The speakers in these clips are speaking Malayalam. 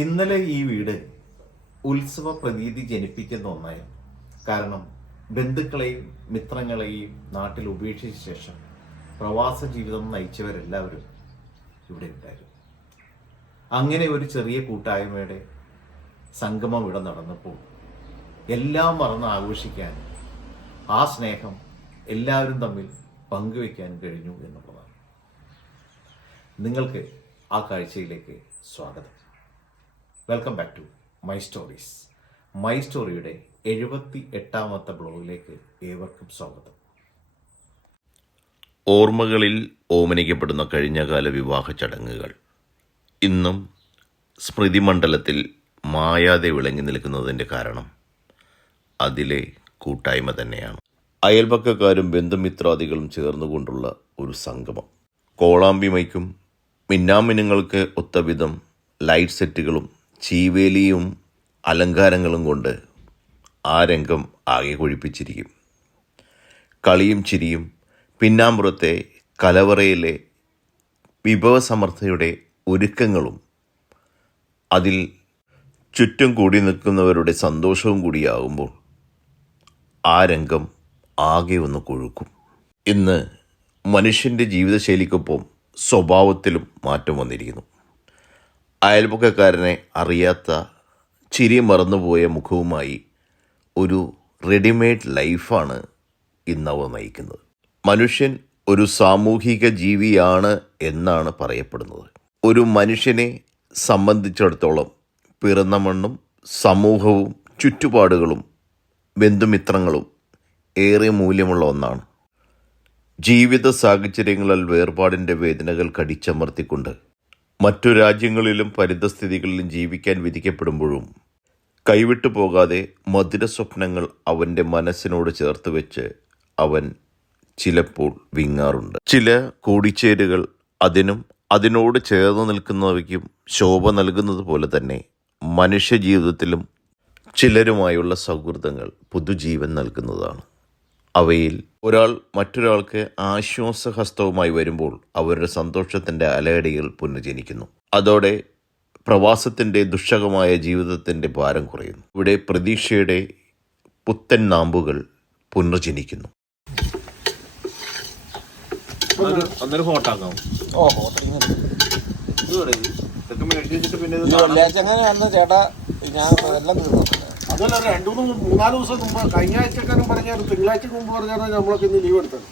ഇന്നലെ ഈ വീട് ഉത്സവ പ്രതീതി ജനിപ്പിക്കുന്ന ഒന്നായി. കാരണം ബന്ധുക്കളെയും മിത്രങ്ങളെയും നാട്ടിൽ ഉപേക്ഷിച്ച ശേഷം പ്രവാസ ജീവിതം നയിച്ചവരെല്ലാവരും ഇവിടെ ഉണ്ടായിരുന്നു. അങ്ങനെ ഒരു ചെറിയ കൂട്ടായ്മയുടെ സംഗമം ഇവിടെ നടന്നപ്പോൾ എല്ലാം മറന്ന് ആഘോഷിക്കാൻ, ആ സ്നേഹം എല്ലാവരും തമ്മിൽ പങ്കുവയ്ക്കാൻ കഴിഞ്ഞു എന്നുള്ളതാണ്. നിങ്ങൾക്ക് ആ കാഴ്ചയിലേക്ക് സ്വാഗതം. Welcome back to my stories. My സ്റ്റോറിയുടെ 78ാമത്തെ ബ്ലോഗിലേക്ക് ഏവർക്കും സ്വാഗതം. ഓർമ്മകളിൽ ഓമനിക്കപ്പെടുന്ന കഴിഞ്ഞകാല വിവാഹ ചടങ്ങുകൾ ഇന്നും സ്മൃതിമണ്ഡലത്തിൽ മായാതെ വിളങ്ങി നിൽക്കുന്നതിൻ്റെ കാരണം അതിലെ കൂട്ടായ്മ തന്നെയാണ്. അയൽപക്കക്കാരും ബന്ധുമിത്രാദികളും ചേർന്നുകൊണ്ടുള്ള ഒരു സംഗമം. കോളാമ്പിമയ്ക്കും മിന്നാമിനുങ്ങൾക്ക് ഒത്തവിധം ലൈറ്റ് സെറ്റുകളും ചീവേലിയും അലങ്കാരങ്ങളും കൊണ്ട് ആ രംഗം ആകെ കൊഴിപ്പിച്ചിരിക്കും. കളിയും ചിരിയും പിന്നാമ്പുറത്തെ കലവറയിലെ വിഭവസമൃദ്ധിയുടെ ഒരുക്കങ്ങളും അതിൽ ചുറ്റും കൂടി നിൽക്കുന്നവരുടെ സന്തോഷവും കൂടിയാകുമ്പോൾ ആ രംഗം ആകെ ഒന്ന് കൊഴുക്കും. ഇന്ന് മനുഷ്യൻ്റെ ജീവിതശൈലിക്കൊപ്പം സ്വഭാവത്തിലും മാറ്റം വന്നിരിക്കുന്നു. അയൽപക്കക്കാരനെ അറിയാത്ത ചിരി മറന്നുപോയ മുഖവുമായി ഒരു റെഡിമെയ്ഡ് ലൈഫാണ് ഇന്നവ നയിക്കുന്നത്. മനുഷ്യൻ ഒരു സാമൂഹിക ജീവിയാണ് എന്നാണ് പറയപ്പെടുന്നത്. ഒരു മനുഷ്യനെ സംബന്ധിച്ചിടത്തോളം പിറന്ന മണ്ണും സമൂഹവും ചുറ്റുപാടുകളും ബന്ധുമിത്രങ്ങളും ഏറെ മൂല്യമുള്ള ഒന്നാണ്. ജീവിത സാഹചര്യങ്ങളിൽ വേർപാടിൻ്റെ വേദനകൾ കടിച്ചമർത്തിക്കൊണ്ട് മറ്റു രാജ്യങ്ങളിലും പരിതസ്ഥിതികളിലും ജീവിക്കാൻ വിധിക്കപ്പെടുമ്പോഴും കൈവിട്ടു പോകാതെ മധുര സ്വപ്നങ്ങൾ അവൻ്റെ മനസ്സിനോട് ചേർത്ത് വെച്ച് അവൻ ചിലപ്പോൾ വിങ്ങാറുണ്ട്. ചില കൂടിച്ചേരുകൾ അതിനോട് ചേർന്ന് നിൽക്കുന്നവയ്ക്കും ശോഭ നൽകുന്നത് പോലെ തന്നെ മനുഷ്യ ജീവിതത്തിലും ചിലരുമായുള്ള സൗഹൃദങ്ങൾ പുതുജീവൻ നൽകുന്നതാണ്. അവയിൽ ഒരാൾ മറ്റൊരാൾക്ക് ആശ്വാസഹസ്തവുമായി വരുമ്പോൾ അവരുടെ സന്തോഷത്തിൻ്റെ അലയടികൾ പുനർജനിക്കുന്നു. അതോടെ പ്രവാസത്തിൻ്റെ ദുഷ്കരമായ ജീവിതത്തിൻ്റെ ഭാരം കുറയുന്നു. ഇവിടെ പ്രതീക്ഷയുടെ പുത്തൻ നാമ്പുകൾ പുനർജനിക്കുന്നു. അതല്ല, 2-3-4 ദിവസം മുമ്പ് കഴിഞ്ഞ ആഴ്ചക്കാരും പറഞ്ഞാൽ തിങ്കളാഴ്ചക്ക് മുമ്പ് പറഞ്ഞാൽ നമ്മളൊക്കെ ഇന്ന് ലീവ് എടുത്തത്.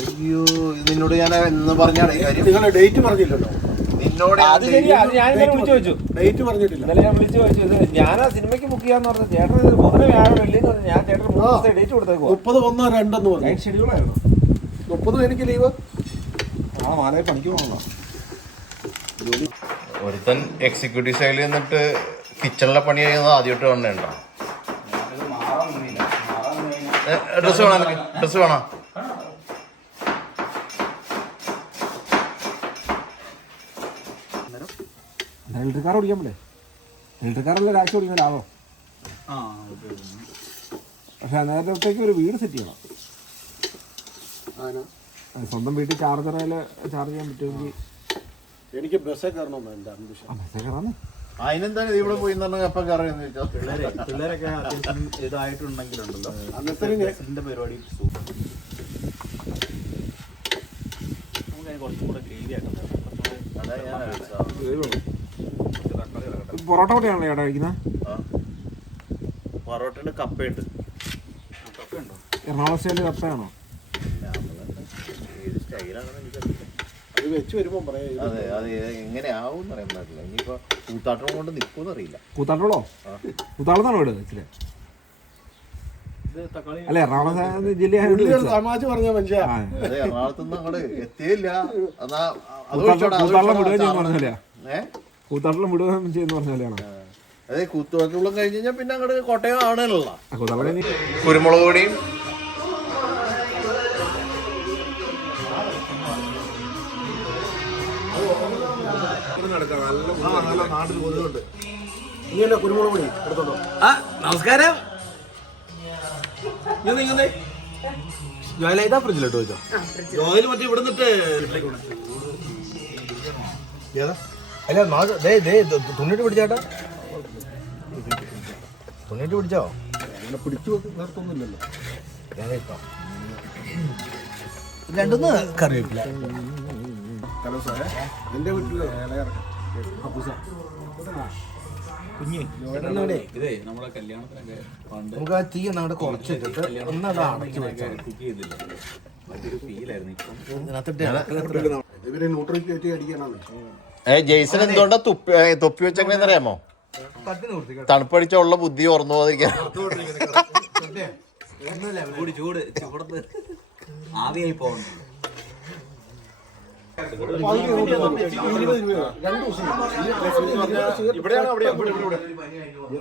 അയ്യോ, നിന്നോട് ഞാൻ എന്ന് പറഞ്ഞാണ് നിങ്ങൾ ഡേറ്റ് പറഞ്ഞില്ലല്ലോ. നിന്നോട് ഡേറ്റ് പറഞ്ഞിട്ടില്ല. ഞാൻ ആ സിനിമയ്ക്ക് ബുക്ക് ചെയ്യാന്ന് പറഞ്ഞു. ചേട്ടൻ 1 ഞാൻ ചേട്ടൻ 3 ദിവസത്തെ ഡേറ്റ് കൊടുത്തേക്കുവാ. 30/1/2 പറഞ്ഞു. ഷെഡ്യൂളായിരുന്നു 30 എനിക്ക് ലീവ്. ആ മാലയെ പണിക്ക് പോകണോ? ഒരുത്തൻ എക്സിക്യൂട്ടീവ് സൈഡിൽ നിന്നിട്ട് കിച്ചണിലെ പണി ചെയ്യുന്നത് ആദ്യമായിട്ട് കാണുന്നുണ്ടോ? ഡ്രസ്സ് വേണം, ഡ്രസ്സ് വേണം. ഇലക്ട്രിക് കാർ ഓടിക്കാൻ പറ്റേ? ഇലക്ട്രിക് കാറല്ലേ രാശി ഓടിക്കുന്ന ലാഭം. പക്ഷെ അന്നേരത്തേക്ക് ഒരു വീട് സെറ്റ് ചെയ്യണം. സ്വന്തം വീട്ടിൽ ചാർജറിൽ ചാർജ് ചെയ്യാൻ പറ്റുമെങ്കിൽ. എനിക്ക് ബസ്സേ കയറണമെന്ന് എൻ്റെ അംബിഷൻ. ബസ്സേ കയറാന്ന് അതിനെന്താണ് ഇവിടെ പോയി എപ്പം കയറിയെന്ന് ചോദിച്ചാൽ പിള്ളേരൊക്കെ അത്യാവശ്യം ഇതായിട്ടുണ്ടെങ്കിലുണ്ടല്ലോ അന്നത്തെ പരിപാടി കുറച്ചും കൂടെ ക്ലീൻ പൊറോട്ട കൂടെയാണല്ലോ ചേട്ടാ കഴിക്കുന്നത്? പൊറോട്ടയുടെ കപ്പയുണ്ട്. കപ്പയുണ്ടോ? എറണാകുളം സ്റ്റൈലിൽ കപ്പയാണോ? ഏത് സ്റ്റൈലാണെന്ന് എനിക്കറിയില്ല. അത് വെച്ച് വരുമ്പോൾ പറയാം. അതെ, അത് എങ്ങനെയാവും എന്ന് പറയാൻ പറ്റില്ല. ഇനിയിപ്പോൾ കൂത്താട്ടം കൊണ്ട് നിൽക്കുമെന്ന് അറിയില്ല. കൂത്താട്ടോളോ? കൂത്താളത്താണോ വീട് ഇച്ചിരി? അല്ല, എറണാകുളം ജില്ലയായിട്ട് തമാശ പറഞ്ഞ മനുഷ്യ. അതെ, എറണാകുളത്തുനിന്ന് അങ്ങോട്ട് എത്തിയില്ല. കൂത്താട്ടം വിടുകയും ചെയ്യുന്ന പറഞ്ഞാലേ കൂത്താട്ടം വിടുകയും ചെയ്യുന്ന പറഞ്ഞാലാണ്. അതെ, കൂത്തുപാട്ടുള്ളം കഴിഞ്ഞ് കഴിഞ്ഞാൽ പിന്നെ അങ്ങോട്ട് കോട്ടയം ആണല്ലോ. കൂത്താട്ടം കുരുമുളക് പൊടിയും നാട്ടിൽ കൊതുകുണ്ട്. ഇങ്ങനെ കുരുമുളക് പൊടി എടുത്തോളൂ. നമസ്കാരം. ജോയിലായിട്ടാ ഫ്രിഡ്ജിലോട്ട് വെച്ചോ? ജോയിൽ മറ്റേ ഇവിടെ നിന്നിട്ട് അല്ല തുണിട്ട് പിടിച്ചാട്ടാ, തുണിട്ട് പിടിച്ചോ. അങ്ങനെ പിടിച്ചു നിർത്തുന്നില്ലല്ലോ. രണ്ടൊന്ന് കറിവേപ്പില്ല. ഹലോ സാറേ, എൻ്റെ വീട്ടിലെ ഇതേ നമ്മളെ കല്യാണത്തിനൊക്കെ പണ്ട് നമുക്ക് ആ തീ ഒന്നവിടെ കുറച്ചിട്ടിട്ട് ഒന്നത് അടച്ചു വെച്ചാൽ കുക്ക് ചെയ്തില്ല, മറ്റൊരു ഫീലായിരുന്നു. ഇപ്പം ഇതിനകത്തിട്ട് ഇവരെ ന്യൂട്രൽ കയറ്റി അടിക്കണമെന്ന്. ജെയ്സൺ എന്തുകൊണ്ടാ തൊപ്പി വെച്ചെങ്ങനെ അറിയാമോ? തണുപ്പടിച്ച ഉള്ള ബുദ്ധി ഓർന്നു പോകാതിരിക്കാൻ. ചൂട് ചൂടത്ത് ആവിയായി പോകണം.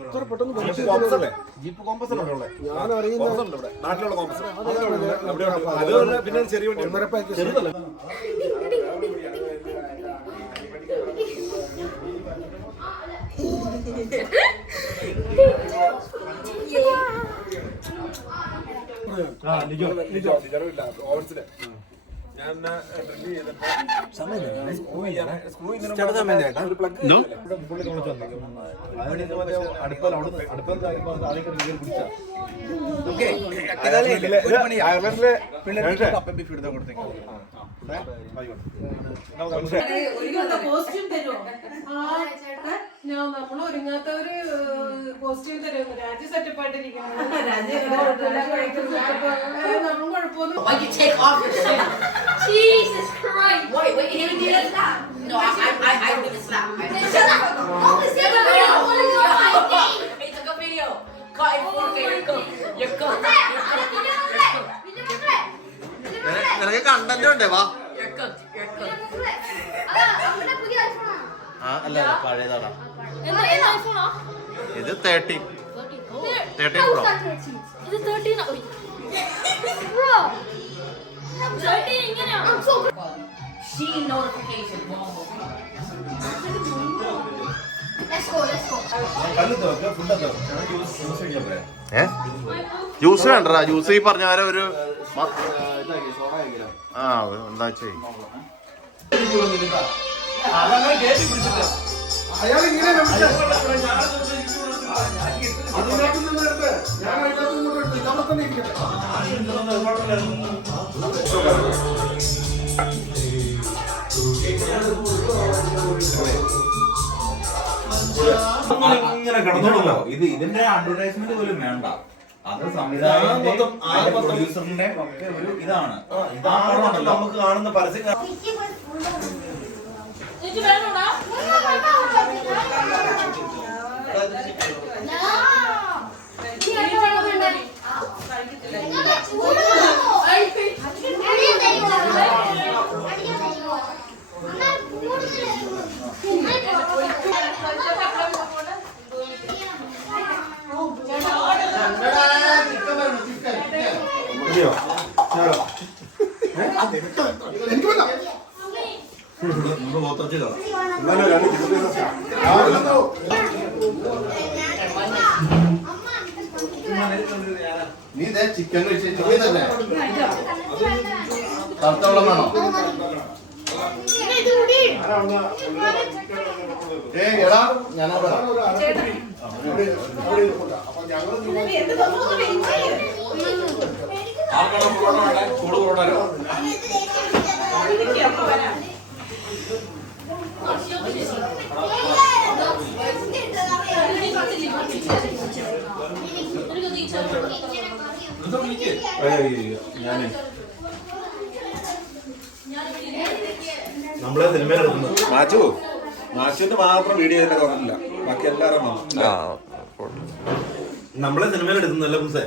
എത്ര പെട്ടെന്ന് ജീപ്പ് കോമ്പസ് അല്ലേ ഉള്ളത്? ഞാൻ അറിയുന്ന നാട്ടിലുള്ള കോമ്പസ്. പിന്നെ ചെറിയ 1.5 പാക്ക് ചെറുതല്ല. ഞാൻ ഡ്രില്ല് ചെയ്തപ്പോ അയർലൻഡിലെ കോസ്റ്റ്യൂം തരുമോ? നമ്മൾ ഒരുങ്ങാത്ത ഒരു കോസ്റ്റ്യൂം തരുമോ? രാജ്യ സെറ്റപ്പ് ആയിട്ടിരിക്കണം. നമ്മളും കുഴപ്പമൊന്നും. Why you take off your shit? Jesus Christ! Wait, you didn't do that? No, I did a slap. Shut up! Take a video! Hey, took a video. Cut it 4K. You're cooked. നിനക്ക് കണ്ടന്റ് ഉണ്ടേ വാ. You're cooked. അല്ല പഴയതാടാ എന്താ ഐഫോണോ? ഇത് 13 Pro. ഇത് 13 Bro. 13 ഇങ്ങനെയാണോ? She notification. Let's go. Juice വേണ്ടടാ, ജ്യൂസ് ഈ പറഞ്ഞ പോലെ ഒരു എന്താ ചെയ്യും. അയാൾ ഇങ്ങനെ അതിനകത്ത് നിന്ന് എടുത്ത് ഞാൻ അതിനകത്ത് ഇങ്ങോട്ട് എടുത്ത് അവിടെ തന്നെ ഇരിക്കട്ടെ. ഇങ്ങനെ കിടന്നോളൂ. ഇതിന്റെ അഡ്വർടൈസ്മെന്റ് പോലും വേണ്ട. അത് സംവിധായകന്റെ പ്രൊഡ്യൂസറിന്റെ ഒക്കെ ഒരു ഇതാണ്. നമുക്ക് കാണുന്ന പരസ്യം. ഇത് വേണോടാ? നീ ചിക്കൻ കഴിച്ചല്ലേ തത്തവളം വേണോ? എടാ ഞാനവിടെ ചൂട് കൊണ്ടോ ഞാന് നമ്മളെ സിനിമയിൽ എടുക്കുന്നത് മാച്ചുവിന്റെ മാത്രം വീഡിയോ ഇതിന്റെ കുറഞ്ഞില്ല, ബാക്കി എല്ലാവരും നമ്മളെ സിനിമയിൽ എടുക്കുന്നല്ല പുസേ.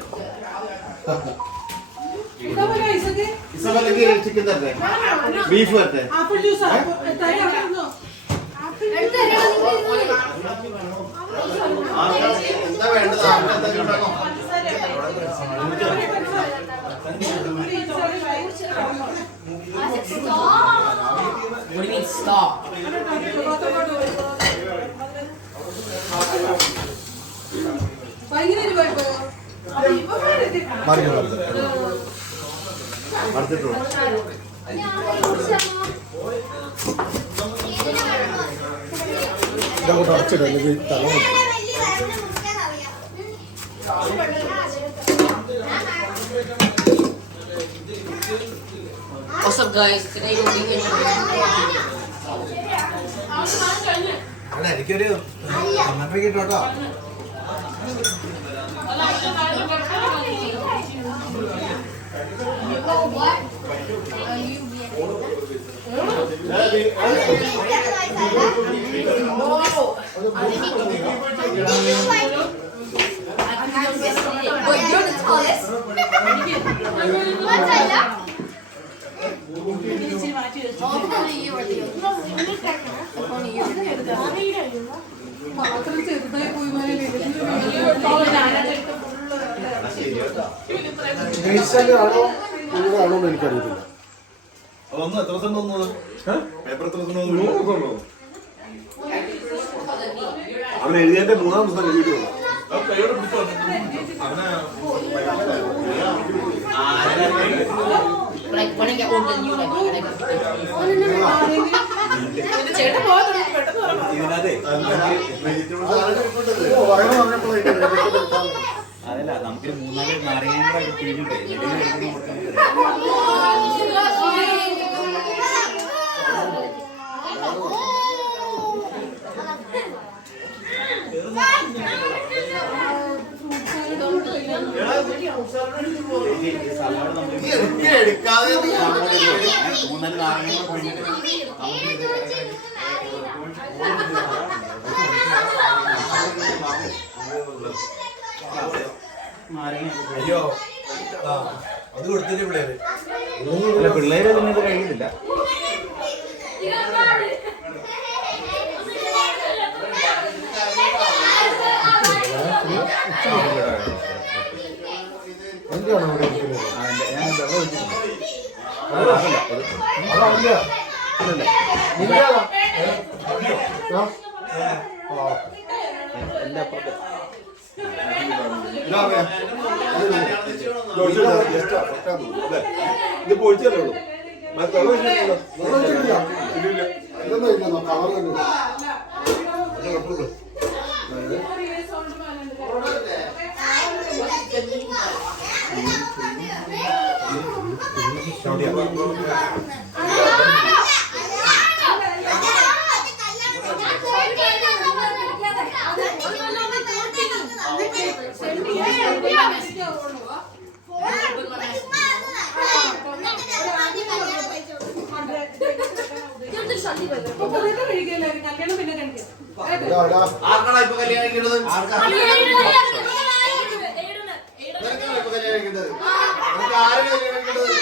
ചിക്കൻ തരട്ടെ, ബീഫ് തരട്ടെ. ആപ്പിൾ ജ്യൂസ് എന്താ വേണ്ടത്? What do you mean stop? ഭയങ്കര അടുത്തിട്ടുള്ളൂ. ഇതങ്ങോട്ട് അടച്ചിടല്ലേ തല What's up, guys? Today we'll be എനിക്കൊരു comment കിട്ടോട്ടോ. Wait, you're the tallest? What's that? Only you are the only you. മാത്രം ചെറുതായി പോയി നെയ്സലാണോ ഇവിടാണോ എന്ന് എനിക്കറിയത്തില്ല. ഒന്ന് എത്ര ദിവസം തോന്നുന്നത് പേപ്പർ എത്ര ദിവസം അവൻ എഴുതിയതിന്റെ 3-ാം ദിവസം എഴുതിയിട്ടുള്ളൂ. കൈയോടെ പിടിച്ചോ അവനെ Like when I get older than you, like when I get ചേട്ടൻ പോകാൻ തുടങ്ങി പെട്ടെന്ന് പറയാം. ഇതിനകത്തെ അതല്ല നമുക്ക് 3-4 നാരങ്ങ കൂടെ പിഴിഞ്ഞിട്ടേ സലാഡ് നമുക്ക് 3-4 നാരങ്ങ കൂടെ അയ്യോ അത് കൊടുത്തില്ല പിള്ളേര്. പിള്ളേരെ ഇത് കഴിയുന്നില്ല. എന്തിനാണ് അവിടെ ഇരിക്കുന്നത്? ഞാൻ വെള്ളം ഒഴിച്ചിട്ടുണ്ട്. അതല്ല നിന്റേതാ? ആ? എന്റെ അപ്പുറത്ത് ഇത് പൊളിച്ചല്ലേ ഉള്ളൂ. വെള്ളം ഒഴിച്ചിട്ടില്ല. ഇതൊന്നും ഇല്ലെന്നോ കളർ തന്നെ കല്യാണം പിന്നെ കഴിക്കാം. ആർക്കാണ് ഇപ്പൊ കല്യാണം കഴിക്കേണ്ടത്? ഇപ്പൊ കല്യാണം കഴിക്കേണ്ടത് ആരെ കല്യാണം കഴിക്കേണ്ടത്?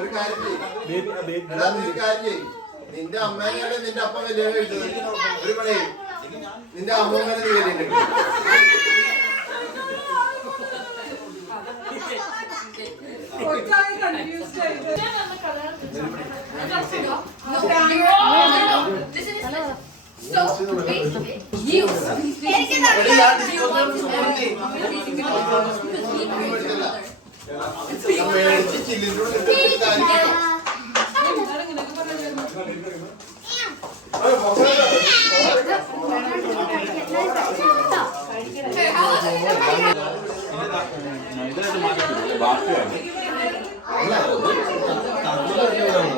ഒരു കാര്യം ചെയ്യ്. നിന്റെ അമ്മേനെ നിന്റെ അപ്പ കല്യാണം കഴിച്ചത് ഒരു പണി നിന്റെ അമ്മൂമ്മനെ നീ കല്യാണം കഴിക്കും. കൊച്ചായി കൺഫ്യൂസ്ഡ് ആയിട്ട് മേടിച്ച് ചില്ലിന്റെ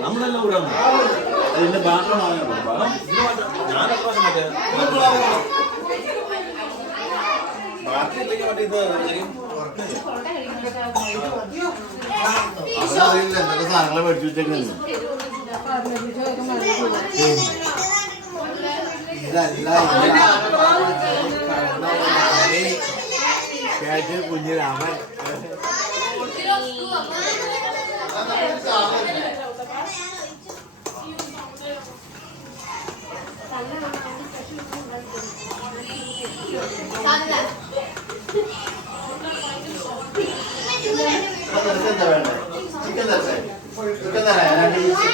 നമ്മളെല്ലാം കൂടെ അതിന്റെ ബാത്റൂം ഞാൻ ബാക്കി ഇല്ലെങ്കിൽ മറ്റേ ഇത് അവരറിയില്ല എന്തൊക്കെ സാധനങ്ങളെ മേടിച്ചു വെച്ചേക്കുന്നു. ഇതല്ല കുഞ്ഞു രാമൻ എന്താ വേണ്ടേ? ചിക്കൻ തരട്ടെ? ചിക്കൻ തരാം. 2 പീസ്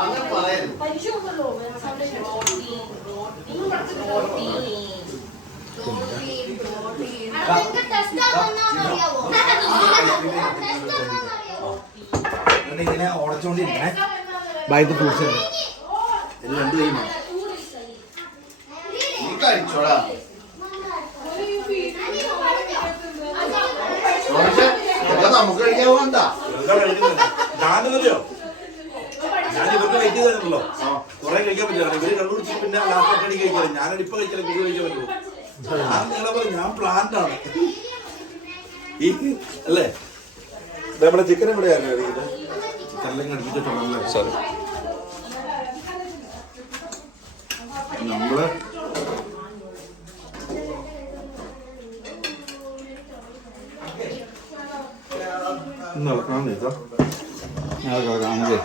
അങ്ങനെ പറയരുത്. എന്നിട്ട് ഇങ്ങനെ ഉടച്ചോണ്ടിരിക്കണേ ബാക്കി ഫ്രൂട്ട്സ് ഇത് രണ്ട് കഴിയുമ്പോൾ നീ കഴിച്ചോടാ നമുക്ക് കഴിക്കാൻ വേണ്ട ഞാനല്ലോ ഞാൻ ഇവർക്ക് വെയിറ്റ് ചെയ്തല്ലോ കുറെ കഴിക്കാൻ പറ്റില്ല ഇവര് കണ്ടുപിടിച്ച് പിന്നെ ലാസ്റ്റ് അടി കഴിക്കാൻ ഞാനിപ്പോ കഴിച്ചാലും ഇത് കഴിക്കാൻ പറ്റുള്ളൂ ഞാൻ നിങ്ങളെ പോലെ ഞാൻ പ്ലാന്റ് ആണ് ഈ അല്ലേ നമ്മുടെ ചിക്കൻ എവിടെയാണ് ചിക്കനിലേക്ക് അടുപ്പിച്ചിട്ടുണ്ടല്ലേ സാറ് നമ്മള് നടക്കണം കേട്ടോ നമുക്ക്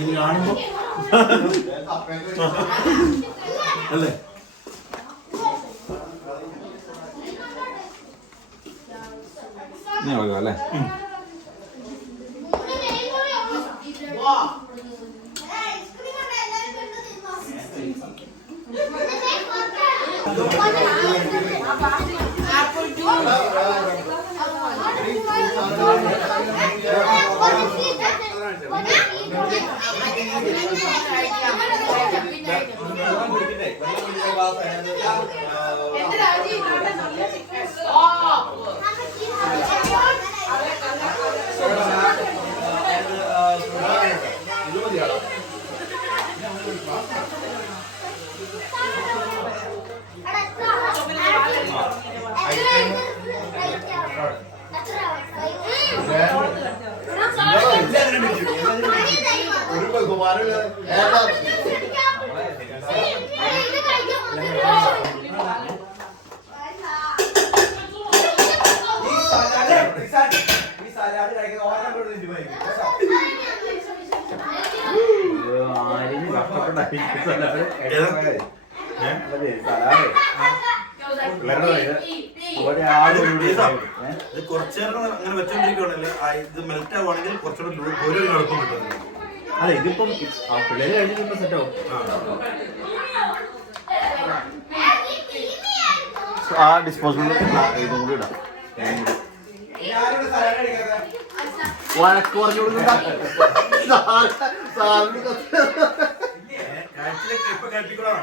ഇനി കാണുമ്പോ അല്ലേ അല്ലേ ഒരു ബഹുമാനം കുറച്ചേരം അങ്ങനെ വെച്ചോണ്ടിരിക്കുവാണല്ലേ ഇത് മെൽറ്റ് ആവുകയാണെങ്കിൽ കുറച്ചുകൂടെ ഒരു എളുപ്പം കിട്ടുന്നത് അല്ല ഇതിപ്പം പിള്ളേര് കഴിഞ്ഞിട്ട് സെറ്റ് ആവും ആ ഡിസ്പോസിബിൾ ഇതും കൂടി ഇടാം വഴക്ക് പറഞ്ഞു കൊടുക്കണ്ട ഇപ്പൊ കേൾപ്പിക്കണോ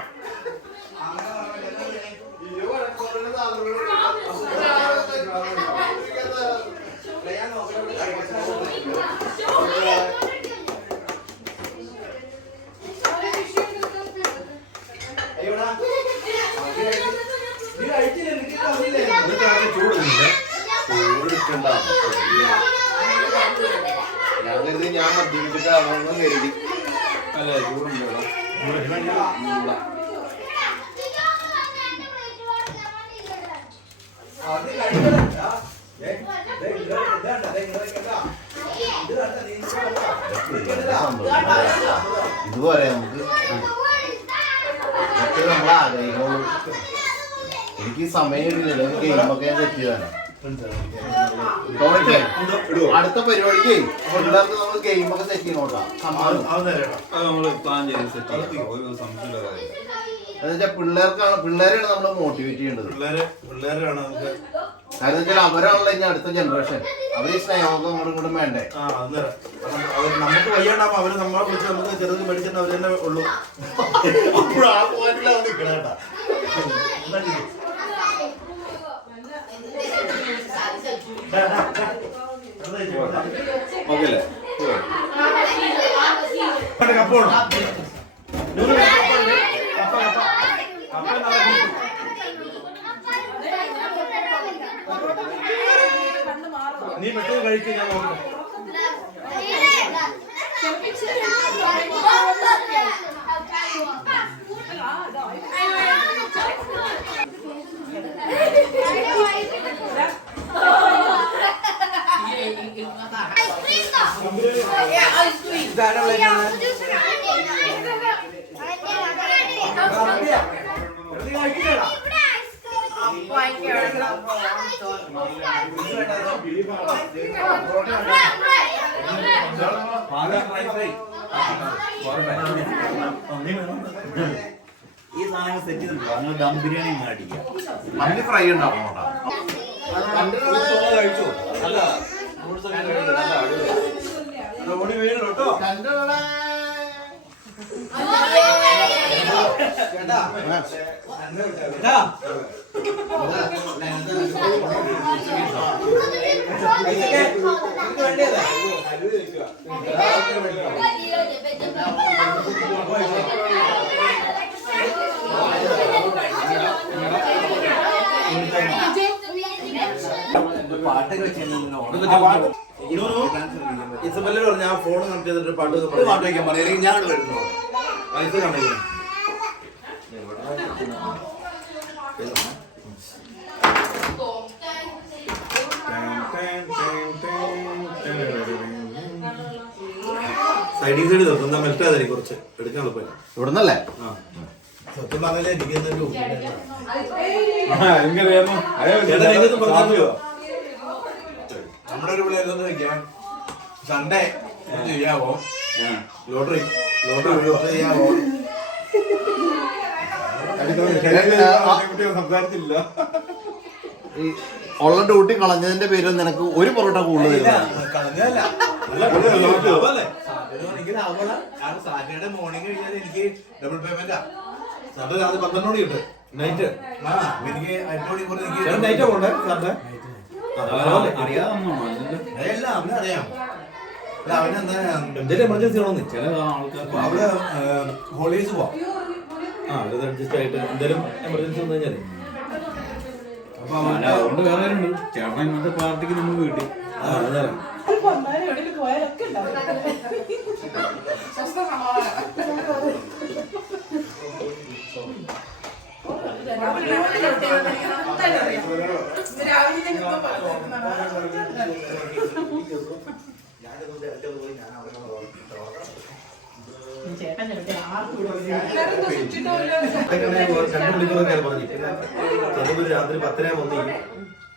ഞാൻ മദ്യപിച്ചിട്ടാണെന്ന് കരുതി അല്ലേ ചൂടുണ്ടോ ഇതുപോലെ നമുക്ക് നമ്മളെ ആഗ്രഹിക്കുള്ളൂ. എനിക്ക് സമയം കിട്ടില്ല ഗെയിമൊക്കെ ഞാൻ തെറ്റിയതാണ്. അടുത്ത പരിപാടിക്ക് പിള്ളേർക്ക് നമ്മൾ ഗെയിമൊക്കെ സെറ്റ് ചെയ്യണോട്ടാ. എന്നുവെച്ചാൽ പിള്ളേരെയാണ് നമ്മൾ മോട്ടിവേറ്റ് ചെയ്യേണ്ടത്. പിള്ളേരാണ് നമുക്ക് കാരണം വെച്ചാൽ അവരാണല്ലോ ഇനി അടുത്ത ജനറേഷൻ. അവർ ഈ സ്നേഹമൊക്കെ അങ്ങോട്ടും ഇങ്ങോട്ടും വേണ്ടേ. നമുക്ക് വയ്യാണ്ടാകുമ്പോ അവര് നമ്മളെ കുറിച്ച് നമുക്ക് ചെറുത് മേടിച്ചിട്ട് അവര് തന്നെ ഉള്ളൂ. അപ്പോഴും ആ പോയിന്റിലാണ് നിൽക്കണ കേട്ടാ. ഓക്കെ അല്ലേ നീ പെട്ടെന്ന് കഴിക്കും ഞാൻ നോക്കാം. ഈ സാധനങ്ങൾ സെറ്റ് ചെയ്തിട്ടുണ്ട്. നിങ്ങൾ ദം ബിരിയാണി ഇങ്ങനെ അടിക്കുക. മല്ലി ഫ്രൈ ഉണ്ടാവും കേട്ടോ. കഴിച്ചു നല്ല ഫ്രൂട്ട്സ് ഒക്കെ കഴിച്ചു നല്ല അടിപൊളി ഓടി വീട് കേട്ടോ പാട്ടൊക്കെ വെച്ചാൽ ഇസബല്ലേ പറഞ്ഞ ആ ഫോൺ കണക്ട് ചെയ്തിട്ട് പാട്ട് വയ്ക്കാൻ പറയാം ഞാൻ വരുന്നു പൈസ കാണില്ല സൈഡിൽ സൈഡ് നിർത്തും എന്താ മെൽറ്റാതെ കുറച്ച് എടുക്കാൻ എളുപ്പമില്ല ഇവിടുന്നല്ലേ? സത്യം പറഞ്ഞാലേ എനിക്ക് എന്തൊരു നമ്മുടെ ഒരു പിള്ളേർ വെക്കാം സൺഡേ ചെയ്യാവോ ലോട്ടറി ചെയ്യാവോ സംസാരിച്ചില്ല ഈ ഉള്ള ഡ്യൂട്ടി കളഞ്ഞതിന്റെ പേരിൽ നിനക്ക് ഒരു പൊറോട്ട കൂടുതൽ കളഞ്ഞതല്ല സാറ്റർഡേ മോർണിംഗ് കഴിഞ്ഞാൽ എനിക്ക് ഡബിൾ പേയ്മെന്റാ സാറ്റർഡേ രാത്രി 12 മണി കിട്ടും നൈറ്റ് എനിക്ക് 8 മണി കൂടെ എനിക്ക് നൈറ്റ് പോകണ്ടേ സാറ്റർഡേ എല്ലാം അവനറിയാം അവനെന്താ എന്തെങ്കിലും എമർജൻസി ആണോന്ന് ചില ആൾക്കാർക്ക് അവിടെ ഹോളിഡേസ് പോവാം അത് അഡ്ജസ്റ്റ് ആയിട്ട് എന്തെങ്കിലും എമർജൻസി വന്നു കഴിഞ്ഞാൽ അതുകൊണ്ട് വേറെ ഉണ്ട് ചേട്ടൻ ഇന്നത്തെ പാർട്ടിക്ക് നമ്മൾ വീട്ടിൽ അതെ പോയാലൊക്കെ ഉണ്ടാവും രാത്രി 10 വന്നു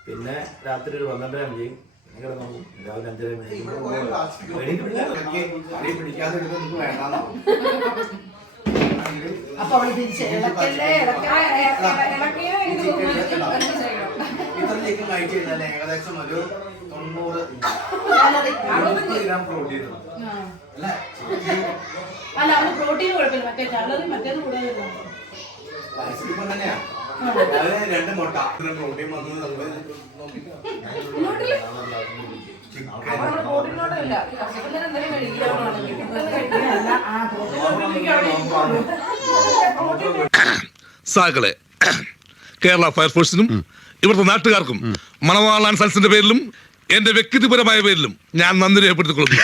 പിന്നെ രാത്രി ഒരു 12 ചെയ്യും രാവിലെ 5 പിടിക്കാതെ വേണ്ട അപ്പൊ അവള് തിരിച്ച് ഇളക്കല്ലേ ഇത്ര ചിക്കൻ കഴിച്ചു കഴിഞ്ഞാൽ ഏകദേശം ഒരു 90 ഗ്രാം പ്രോട്ടീൻ അല്ല അവന് പ്രോട്ടീൻ കുഴപ്പമില്ല മറ്റേ കലറി മറ്റേത് കൂടുതൽ ഇപ്പൊ തന്നെയാ 2 മുട്ട പ്രോട്ടീൻ വന്നത് സാകളെ കേരള ഫയർഫോഴ്സിനും ഇവിടുത്തെ നാട്ടുകാർക്കും മണവാളാൻ സൽസിന്റെ പേരിലും എന്റെ വ്യക്തിപരമായ പേരിലും ഞാൻ നന്ദി രേഖപ്പെടുത്തിക്കൊള്ളുന്നു.